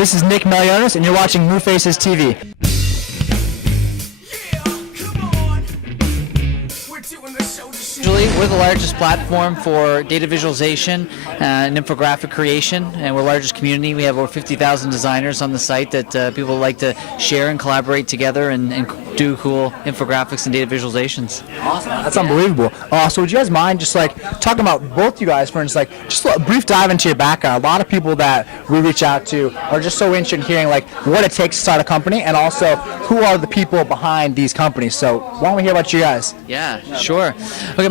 This is Nick Melionis, and you're watching New Faces TV. We're the largest platform for data visualization and infographic creation, and we're the largest community. We have over 50,000 designers on the site that people like to share and collaborate together and do cool infographics and data visualizations. Awesome. That's unbelievable. So would you guys mind just like talking about both you guys, for instance, like just a brief dive into your background? A lot of people that we reach out to are just so interested in hearing like what it takes to start a company, and also who are the people behind these companies. So why don't we hear about you guys? Yeah, sure. Okay,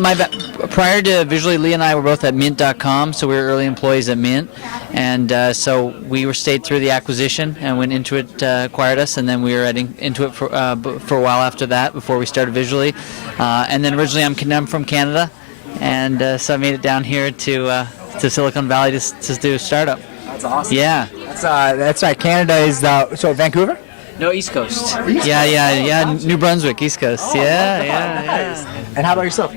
prior to Visually, Lee and I were both at Mint.com, so we were early employees at Mint, and so we stayed through the acquisition and when Intuit acquired us, and then we were at Intuit for a while after that before we started Visually, and then originally I'm from Canada, and so I made it down here to Silicon Valley to do a startup. That's awesome. Yeah. That's right. Canada is so Vancouver. No, East Coast. Yeah. New Brunswick, East Coast. Oh, Yeah. And how about yourself?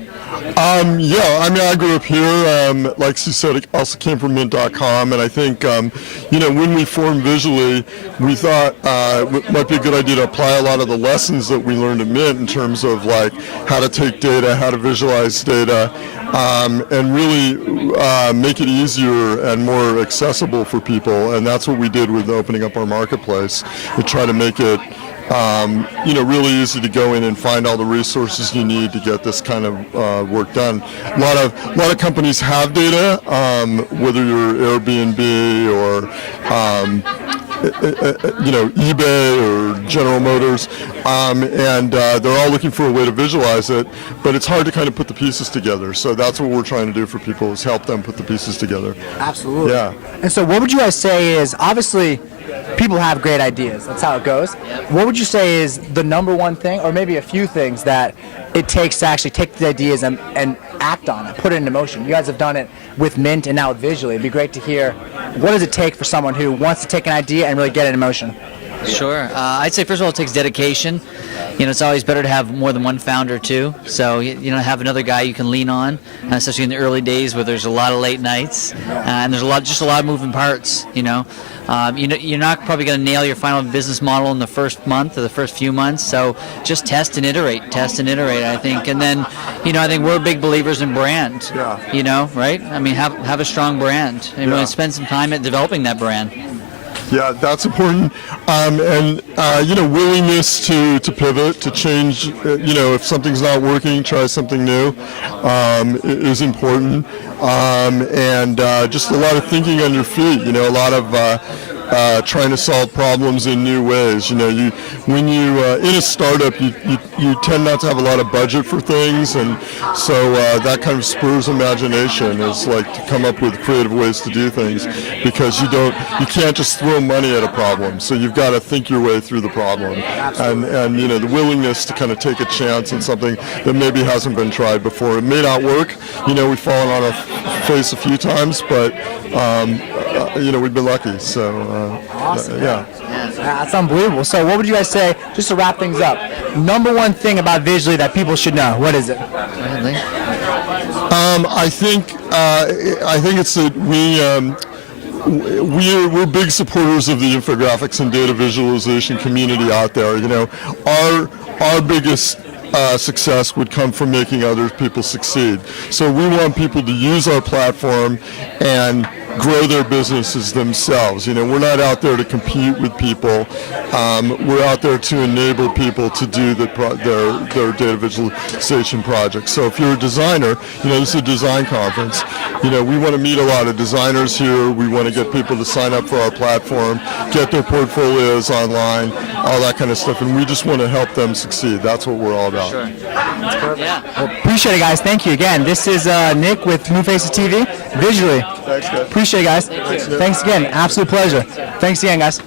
I grew up here. Like Sue said, I also came from Mint.com, and I think, when we formed Visually, we thought it might be a good idea to apply a lot of the lessons that we learned at Mint in terms of like how to take data, how to visualize data, and really make it easier and more accessible for people. And that's what we did with opening up our marketplace. We try to make it really easy to go in and find all the resources you need to get this kind of work done. A lot of companies have data, whether you're Airbnb or eBay or General Motors, and they're all looking for a way to visualize it, but it's hard to kind of put the pieces together. So that's what we're trying to do for people, is help them put the pieces together. Absolutely. Yeah. And so what would you guys say is, obviously, people have great ideas. That's how it goes. What would you say is the number one thing, or maybe a few things, that it takes to actually take the ideas and act on it, put it into motion? You guys have done it with Mint and now with Visually. It'd be great to hear, what does it take for someone who wants to take an idea and really get it in motion? Sure. I'd say, first of all, it takes dedication. It's always better to have more than one founder, too. So, have another guy you can lean on, especially in the early days where there's a lot of late nights and there's a lot of moving parts, You're not probably going to nail your final business model in the first month or the first few months. So just test and iterate, I think. And then, I think we're big believers in brand, right? I mean, have a strong brand and spend some time at developing that brand. Yeah, that's important, and willingness to pivot, to change. If something's not working, try something new is important, and just a lot of thinking on your feet. A lot of trying to solve problems in new ways. When you in a startup, you tend not to have a lot of budget for things, and so that kind of spurs imagination. Is like to come up with creative ways to do things, because you can't just throw money at a problem. So you've got to think your way through the problem, and the willingness to kind of take a chance on something that maybe hasn't been tried before. It may not work. We've fallen on our face a few times, but we've been lucky. So awesome. Yeah. That's unbelievable. So what would you guys say, just to wrap things up, number one thing about Visually that people should know? What is it? Go ahead, Lee. I think it's that we're big supporters of the infographics and data visualization community out there. Our biggest success would come from making other people succeed. So we want people to use our platform and grow their businesses themselves. We're not out there to compete with people. We're out there to enable people to do their data visualization projects. So if you're a designer, this is a design conference. We want to meet a lot of designers here. We want to get people to sign up for our platform, get their portfolios online, all that kind of stuff, and we just want to help them succeed. That's what we're all about. Sure. That's perfect. Yeah. Well, appreciate it, guys. Thank you again. This is Nick with New Faces TV, Visually. Thanks, guys. Appreciate it, guys. Thanks again. Absolute pleasure. Thanks again, guys.